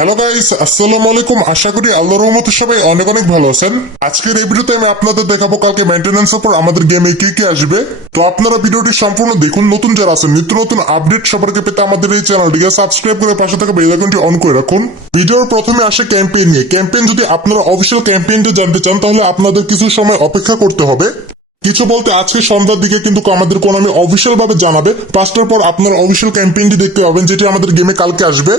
Hello guys, আসসালামু আলাইকুম। আশা করি আল্লাহর রহমতে সবাই অনেক অনেক ভালো আছেন। আজকের এই ভিডিওতে আমি আপনাদের দেখাবো কালকে মেইনটেনেন্স অফার আমাদের গেমে কি কি আসবে। তো আপনারা ভিডিওটি সম্পূর্ণ দেখুন। নতুন যারা আছেন নিত্য নতুন আপডেট সবার আগে পেতে আমাদের এই চ্যানেলটিকে সাবস্ক্রাইব করে পাশে থাকা বেল আইকনটি অন করে রাখুন। ভিডিওর প্রথমে আসে ক্যাম্পেইন নিয়ে। ক্যাম্পেইন যদি আপনারা অফিসিয়াল ক্যাম্পেইনটা জানতে চান তাহলে আপনাদের কিছু সময় অপেক্ষা করতে হবে। কিছু বলতে আজকে সন্ধ্যার দিকে কিন্তু আমাদের কোনামি অফিসিয়াল ভাবে জানাবে। 5টার পর আপনারা অফিসিয়াল ক্যাম্পেইনটি দেখতে পাবেন, যেটি আমাদের গেমে কালকে আসবে।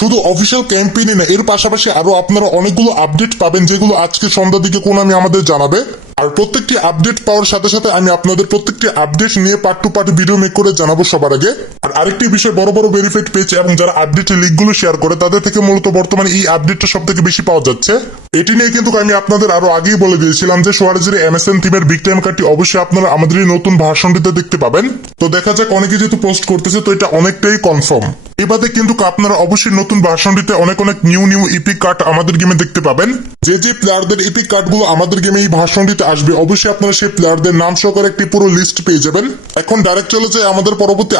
শুধু অফিসিয়াল ক্যাম্পেইনই না, এর পাশাপাশি আরো আপনারা অনেকগুলো আপডেট পাবেন যেগুলো আজকে সন্ধ্যার দিকে কোনামি আমাদের জানাবে। আর প্রত্যেকটি আপডেট পাওয়ার সাথে সাথে আমি আপনাদের প্রত্যেকটি আপডেট নিয়ে part to part video make করে জানাবো সবার আগে। আর আরেকটি বিষয়, বড় বড় ভেরিফাইড পেজ এবং যারা আপডেটের লিঙ্কগুলো শেয়ার করে তাদের থেকে মূলত বর্তমানে এই আপডেটটা সব থেকে বেশি পাওয়া যাচ্ছে। এটি নিয়ে কিন্তু আমি আপনাদের আরো আগেই বলে দিয়েছিলাম যে সোয়ারেজের এমএসএন থিমের বিগ টাইম কার্ডটি অবশ্যই আপনারা আমাদের এই নতুন ভার্সনটিতে দেখতে পাবেন। তো দেখা যাক, অনেকে যেহেতু পোস্ট করতেছে তো এটা অনেকটাই কনফার্ম। এবারে কিন্তু আপনারা অবশ্যই নতুন ভার্সনটিতে অনেক অনেক নিউ ইপিক কার্ড আমাদের গেমে দেখতে পাবেন। যে যে প্লেয়ারদের ইপিক কার্ডগুলো আমাদের গেমে এই ভার্সনটিতে আসবে অবশ্যই আপনারা সেই প্লেয়ারদের নাম সহকারে একটি পুরো লিস্ট পেয়ে যাবেন। এখন ডাইরেক্ট চলে যায় আমাদের পরবর্তী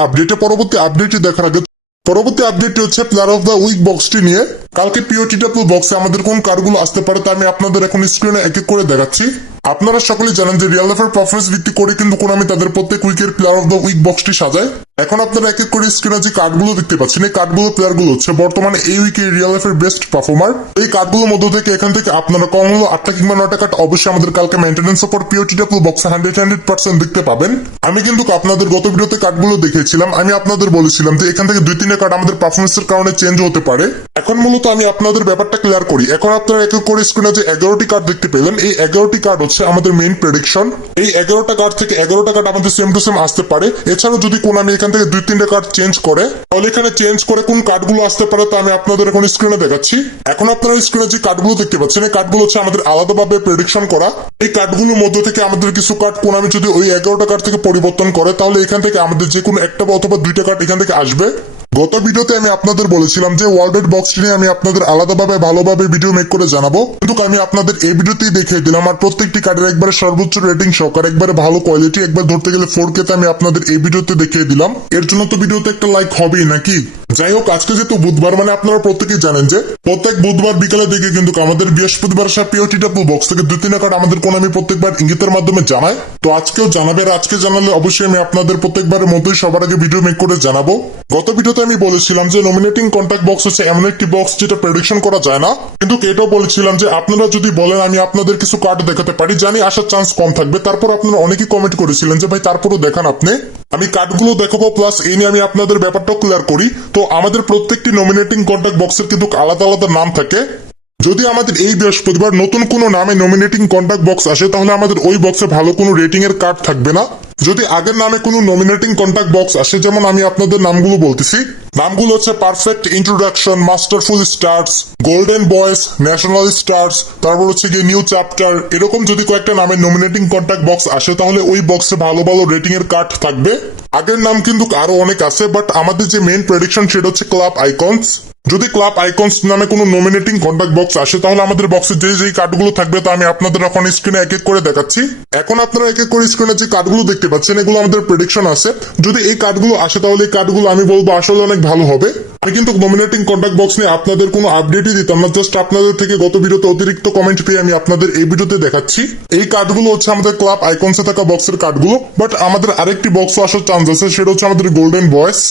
আপডেটটি দেখার আগে পরবর্তী আপডেটটি হচ্ছে প্লেয়ার অফ দ্য উইক বক্সটি নিয়ে। কালকে পিওটিডব্লিউ বক্সে আমাদের কোন কার্ডগুলো আসতে পারে তা আমি আপনাদের এখন স্ক্রিনে এক এক করে দেখাচ্ছি। আপনারা সকলেই জানেন যে রিয়েল লাইফের পারফরমেন্স ভিত্তি করে কিন্তু কোনামি তাদের প্রত্যেক উইকের প্লেয়ার অফ দ্য উইক বক্সটি সাজায়। এখন আপনারা এক এক করে স্ক্রিনে যে কার্ডগুলো দেখতে পাচ্ছেন, এই কার্ডগুলো প্লেয়ারগুলো হচ্ছে বর্তমানে এই উইকে রিয়েল লাইফের বেস্ট পারফর্মার। এই কার্ডগুলোর মধ্য থেকে এখান থেকে আপনারা কম হলো 8টা কিংবা 9টা কার্ড অবশ্যই আমাদের কালকে মেইনটেনেন্স অফার পিওটিডব্লিউ বক্সে 100% দেখতে পাবেন। আমি কিন্তু আপনাদের গত ভিডিওতে কার্ডগুলো দেখিয়েছিলাম। আমি আপনাদের বলেছিলাম যে এখান থেকে 2-3টা কার্ড আমাদের পারফরমেন্সের কারণে চেঞ্জ হতে পারে। এখন মূলত আমি আপনাদের ব্যাপারটা ক্লিয়ার করি। এখন আপনারা এক এক করে স্ক্রিনে যে 11টি কার্ড দেখতে পেলেন, এই 11টি কার্ড হচ্ছে আমাদের মেইন প্রেডিকশন। এই 11টা কার্ড থেকে 11টা কার্ড আমাদের সেম টু সেম আসতে পারে। এছাড়াও যদি কোন আমি এখান থেকে 2-3টা কার্ড চেঞ্জ করে, তাহলে এখানে চেঞ্জ করে কোন কার্ডগুলো আসতে পারে তা আমি আপনাদের এখন স্ক্রিনে দেখাচ্ছি। এখন আপনারা স্ক্রিনে যে কার্ডগুলো দেখতে পাচ্ছেন, এই কার্ডগুলো হচ্ছে আমাদের আলাদাভাবে প্রেডিকশন করা। এই কার্ডগুলোর মধ্য থেকে আমাদের কিছু কার্ড কোন আমি যদি ওই 11টা কার্ড থেকে পরিবর্তন করে, তাহলে এখান থেকে আমাদের যে কোনো একটা অথবা 2টা কার্ড এখান থেকে আসবে। গত ভিডিওতে আমি আপনাদের বলেছিলাম যে ওয়ার্ল্ড বক্সটি নিয়ে আমি আপনাদের আলাদাভাবে ভালোভাবে ভিডিও মেক করে জানাবো, কিন্তু আমি আপনাদের এই ভিডিওতেই দেখিয়ে দিলাম। আর প্রত্যেকটি কার্ডের একবারে সর্বোচ্চ রেটিং সহকারে একবারে ভালো কোয়ালিটি, একবার ধরতে গেলে 4K তে আমি আপনাদের এই ভিডিওতে দেখিয়ে দিলাম। এর জন্য তো ভিডিওতে একটা লাইক হবেই নাকি। যাই হোক, আজকে যেহেতু বুধবার, মানে আপনারা প্রত্যেকেই জানেন যে প্রত্যেক বুধবার বিকালে দিকে কিন্তু আমাদের বৃহস্পতিবার পিওটিডব্লিউ বক্স থেকে 2-3টা কার্ড আমাদের কোন আমি প্রত্যেকবার ইঙ্গিতের মাধ্যমে জানাই। তো আজকেও জানাবে। আর আজকে জানালে অবশ্যই আমি আপনাদের প্রত্যেকবারের মতোই সবার আগে ভিডিও মেক করে জানাবো। গত ভিডিওতে আমি বলেছিলাম যে নমিনেটিং কন্ট্যাক্ট বক্স হচ্ছে এমন একটি বক্স যেটা প্রেডিকশন করা যায় না, কিন্তু এটাও বলেছিলাম যে আপনারা যদি বলেন আমি আপনাদের কিছু কার্ড দেখাতে পারি, জানি আসার চান্স কম থাকবে। তারপর আপনারা অনেকেই কমেন্ট করেছিলেন যে ভাই তারপরও দেখান আপনি। আমি কার্ডগুলো দেখাবো, প্লাস এই নিয়ে আমি আপনাদের ব্যাপারটাও ক্লিয়ার করি। তো আমাদের প্রত্যেকটি নমিনেটিং কন্ট্যাক্ট বক্সের কিন্তু আলাদা আলাদা নাম থাকে। যদি আমাদের এই বৃহস্পতিবার নতুন কোনো নামে নমিনেটিং কন্ট্যাক্ট বক্স আসে, তাহলে আমাদের ওই বক্সে ভালো কোনো রেটিং এর কার্ড থাকবে না। যদি আগের নামে কোনো নমিনেটিং কন্ট্যাক্ট বক্স আসে, যেমন আমি আপনাদের নামগুলো বলতেছি, নামগুলো হচ্ছে পারফেক্ট ইন্ট্রোডাকশন, মাস্টারফুল স্টার্স, গোল্ডেন বয়েস, ন্যাশনাল স্টার্স, তারপর হচ্ছে গিয়ে নিউ চ্যাপ্টার, এরকম যদি কয়েকটা নামে নমিনেটিং কন্ট্যাক্ট বক্স আসে, তাহলে ওই বক্সে ভালো ভালো রেটিং এর কার্ড থাকবে। আগের নাম কিন্তু আরো অনেক আছে, বাট আমাদের যে মেইন প্রেডিকশন সেটা হচ্ছে ক্লাব আইকনস। যদি ক্লাব আইকনস নামে কোনো নমিনেটিং কন্ট্যাক্ট বক্স আসে, তাহলে আমাদের বক্সে যে কার্ডগুলো থাকবে তা আমি আপনাদের এখন স্ক্রিনে এক এক করে দেখাচ্ছি। এখন আপনারা এক এক করে স্ক্রিনে যে কার্ডগুলো দেখতে পাচ্ছেন, এগুলো আমাদের প্রেডিকশন আছে। যদি এই কার্ডগুলো আসে, তাহলে এই কার্ডগুলো আমি বলবো আসলে অনেক ভালো হবে। আমি কিন্তু নমিনেটিং কন্ট্যাক্ট বক্স নিয়ে আপনাদের কোনো আপডেটই দিতাম না, জাস্ট আপনাদের থেকে গত ভিডিওতে অতিরিক্ত কমেন্ট পেয়ে আমি আপনাদের এই ভিডিওতে দেখাচ্ছি। এই কার্ডগুলো হচ্ছে আমাদের ক্লাব আইকনসে থাকা বক্সের কার্ডগুলো, বাট আমাদের আরেকটি বক্স আসার চান্স আছে, সেটা হচ্ছে আমাদের গোল্ডেন বয়েস।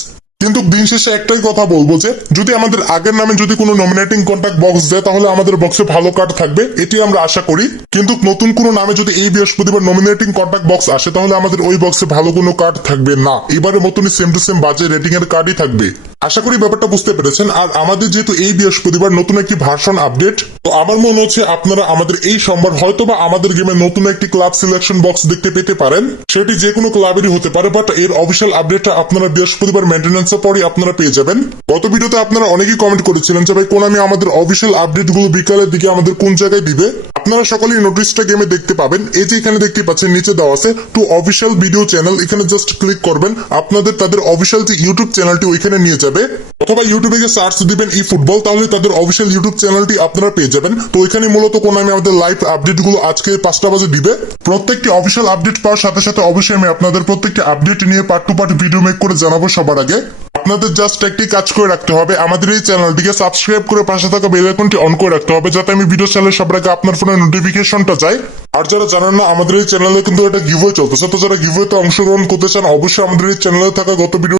কিন্তু দিন শেষে একটাই কথা বলবো যে যদি আমাদের আগের নামে যদি কোনো নমিনেটিং কন্ট্যাক্ট বক্স দেয়, তাহলে আমাদের বক্সে ভালো কার্ড থাকবে, এটি আমরা আশা করি। কিন্তু নতুন কোনো নামে যদি এই বৃহস্পতিবার নমিনেটিং কন্ট্যাক্ট বক্স আসে, তাহলে আমাদের ওই বক্সে ভালো কোনো কার্ড থাকবে না। এবারের মতনই সেম টু সেম বাজে রেটিং এর কার্ডই থাকবে। আশা করি ব্যাপারটা বুঝতে পেরেছেন। আর আমাদের যেহেতু এই বৃহস্পতিবার নতুন একটি ভার্সন আপডেট, তো আমার মনে হচ্ছে আপনারা আমাদের এই সোমবার হয়তোবা আমাদের গেমে নতুন একটি ক্লাব সিলেকশন বক্স দেখতে পেতে পারেন। সেটি যে কোনো ক্লাবেরই হতে পারে, বাট এর অফিসিয়াল আপডেটটা আপনারা বৃহস্পতিবার মেইনটেনেন্সের পরই আপনারা পেয়ে যাবেন। গত ভিডিওতে আপনারা অনেকেই কমেন্ট করেছিলেন যে ভাই কোন আমি আমাদের অফিসিয়াল আপডেট গুলো বিকালের দিকে আমাদের কোন জায়গায় দিবে। আপনারা সকলেই নোটিশটা গেমে দেখতে পাবেন। এই যে এখানে দেখতে পাচ্ছেন নিচে দেওয়া আছে টু অফিসিয়াল ভিডিও চ্যানেল, এখানে জাস্ট ক্লিক করবেন, আপনাদের তাদের অফিসিয়াল যে ইউটিউব চ্যানেলটি ওইখানে নিয়ে যাবে। অথবা ইউটিউবে গিয়ে সার্চ দিবেন ই ফুটবল, তাহলে তাদের অফিসিয়াল ইউটিউব চ্যানেলটি আপনারা পেয়ে যাবেন। তো ওইখানে মূলত কোন আমি আমাদের লাইভ আপডেট গুলো আজকে 5টা বাজে দিবে। প্রত্যেকটি অফিসিয়াল আপডেট পাওয়ার সাথে সাথে অবশ্যই আমি আপনাদের প্রত্যেকটি আপডেট নিয়ে part to part video make করে জানাবো সবার আগে। আপনাদের জাস্ট একটি কাজ করে রাখতে হবে, আমাদের এই চ্যানেলটিকে সাবস্ক্রাইব করে পাশে থাকা বেল আইকনটি অন করে রাখতে হবে, যাতে আমি ভিডিও চ্যানেলে সবার আগে আপনার ফোনে নোটিফিকেশনটা যায়। আর যারা জানেন না, আমাদের এই চ্যানেলে কিন্তু একটা গিভওয়ে চলতেছে, তো যারা গিভওয়েতে অংশগ্রহণ করতে চান অবশ্যই আমাদের এই চ্যানেলে থাকা গত ভিডিও